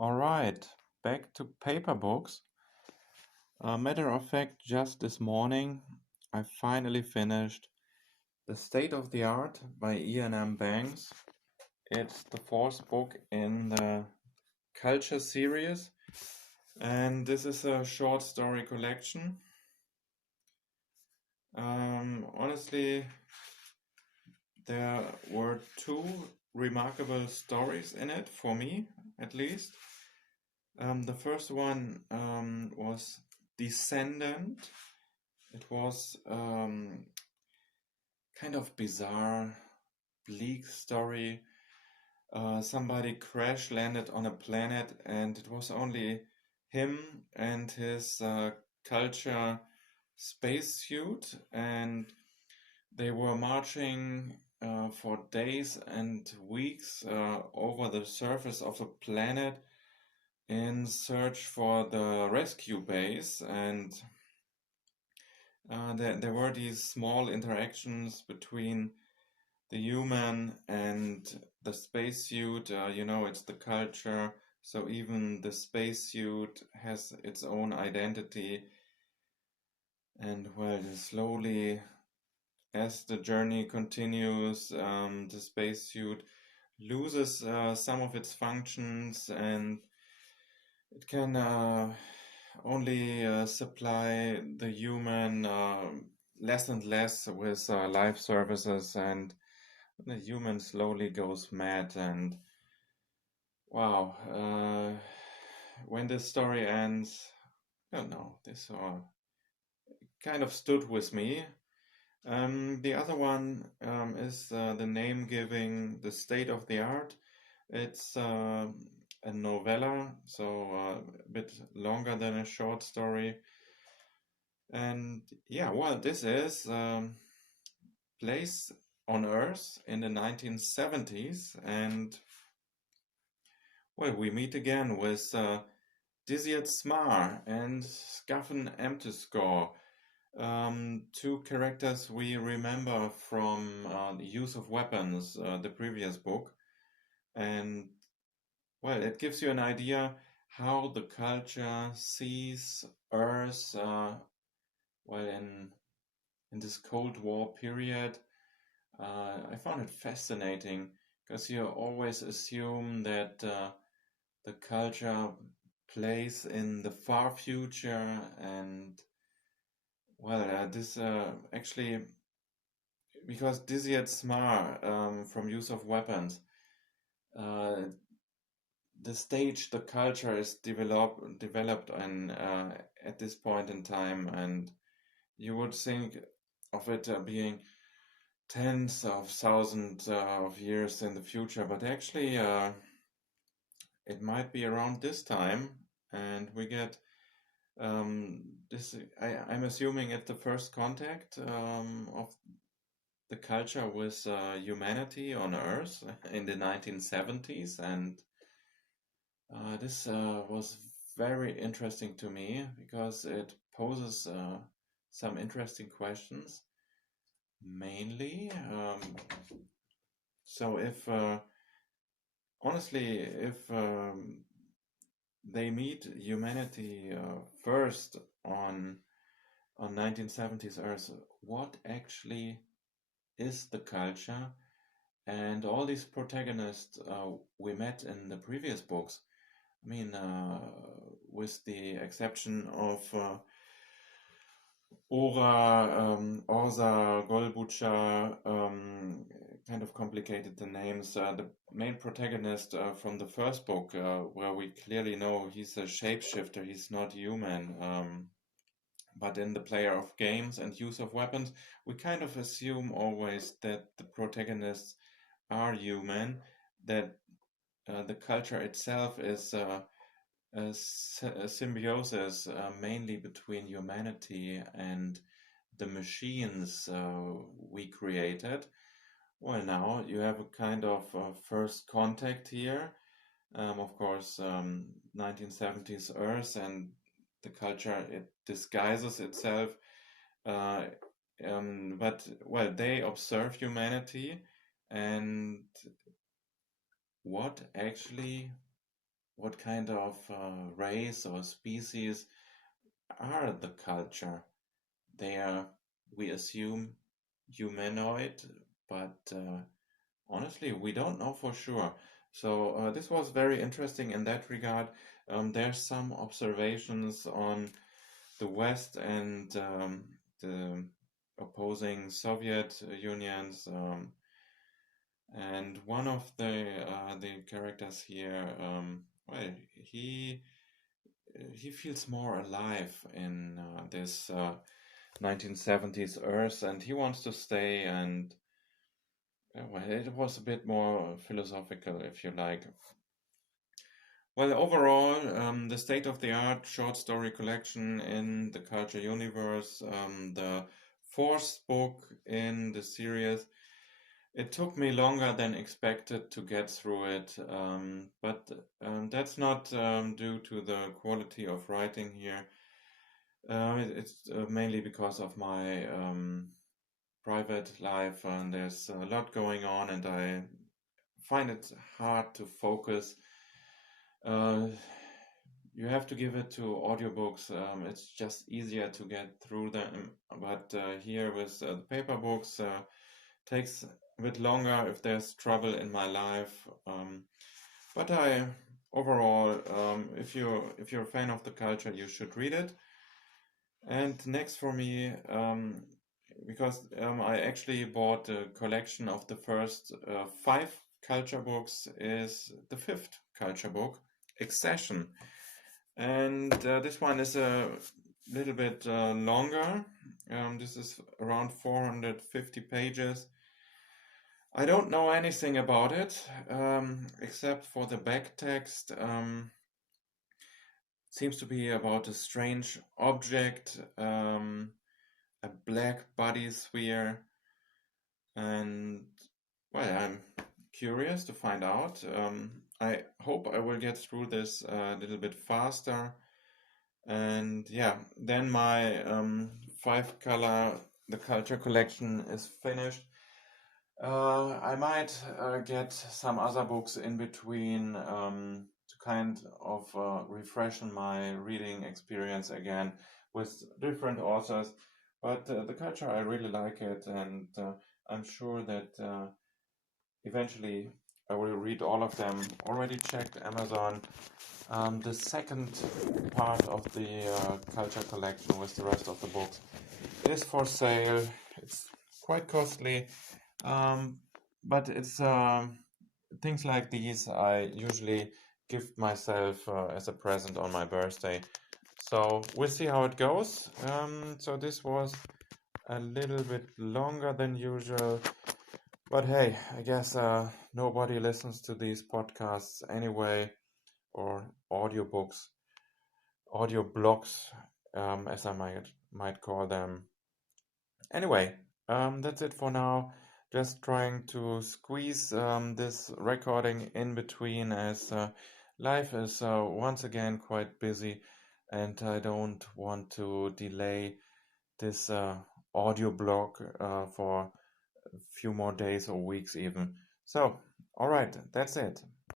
All right, back to paper books. Matter of fact, just this morning, I finally finished The State of the Art by Iain M. It's the fourth book in the Culture series, and this is a short story collection. Honestly, there were two remarkable stories in it, for me at least. The first one was Descendant. It was kind of bizarre, bleak story. Somebody crash landed on a planet, and it was only him and his culture spacesuit, and they were marching for days and weeks over the surface of the planet in search for the rescue base. And there were these small interactions between the human and the spacesuit. It's the culture, so even the spacesuit has its own identity. And well, slowly, as the journey continues, the spacesuit loses some of its functions, and it can only supply the human less and less with life services, and the human slowly goes mad. And wow, when this story ends, I don't know, this kind of stood with me. The other one is the name giving The State of the Art. It's a novella, so a bit longer than a short story. And yeah, well, this is place on Earth in the 1970s, and well, we meet again with Diziat Smar and Scaffen Emtescore, two characters we remember from the use of weapons, the previous book. And well, it gives you an idea how the culture sees Earth, well, in this Cold War period. I found it fascinating because you always assume that the culture plays in the far future, and well, this actually, because Diziat Smar from use of weapons, uh, the stage, the culture is developed and at this point in time, and you would think of it being tens of thousands of years in the future, but actually it might be around this time, and we get this. I'm assuming it's the first contact of the culture with humanity on Earth in the 1970s, and this was very interesting to me because it poses some interesting questions. Mainly, so if honestly, if they meet humanity first on 1970s Earth, what actually is the culture? And all these protagonists we met in the previous books, I mean, with the exception of Orza, Golbucha, kind of complicated the names. The main protagonist from the first book, where we clearly know he's a shapeshifter, he's not human. But in the player of games and use of weapons, we kind of assume always that the protagonists are human, that the culture itself is a symbiosis mainly between humanity and the machines we created. Well, now you have a kind of first contact here. Of course, 1970s Earth, and the culture, it disguises itself. Uh, but, well, they observe humanity, and what actually what kind of race or species are the culture. They are, we assume, humanoid, but honestly, we don't know for sure. So this was very interesting in that regard. There's some observations on the West and the opposing Soviet unions, and one of the characters here, well, he he feels more alive in this 1970s Earth, and he wants to stay. And well, it was a bit more philosophical, if you like. Well, overall, the state-of-the-art short story collection in the culture universe, the fourth book in the series. It took me longer than expected to get through it, but that's not due to the quality of writing here. It's mainly because of my private life, and there's a lot going on, and I find it hard to focus. Uh, you have to give it to audiobooks. It's just easier to get through them, but here with the paper books, takes a bit longer if there's trouble in my life. But I overall, if you're a fan of the culture, you should read it. And next for me, because I actually bought a collection of the first five culture books, is the fifth culture book, Excession. And this one is a little bit longer. This is around 450 pages. I don't know anything about it, except for the back text. Seems to be about a strange object, a black body sphere, and well, I'm curious to find out. I hope I will get through this a little bit faster. And yeah, then my five color, the culture collection is finished. I might get some other books in between to kind of refreshen my reading experience again with different authors. But the culture, I really like it, and I'm sure that eventually I will read all of them. Already checked Amazon. The second part of the culture collection with the rest of the books is for sale. It's quite costly, um, but it's things like these I usually give myself as a present on my birthday. So we'll see how it goes. So this was a little bit longer than usual, but hey, I guess nobody listens to these podcasts anyway, or audiobooks, audio blogs, as I might call them. Anyway, that's it for now. Just trying to squeeze this recording in between, as life is once again quite busy, and I don't want to delay this audio blog for a few more days or weeks even. So, all right, that's it.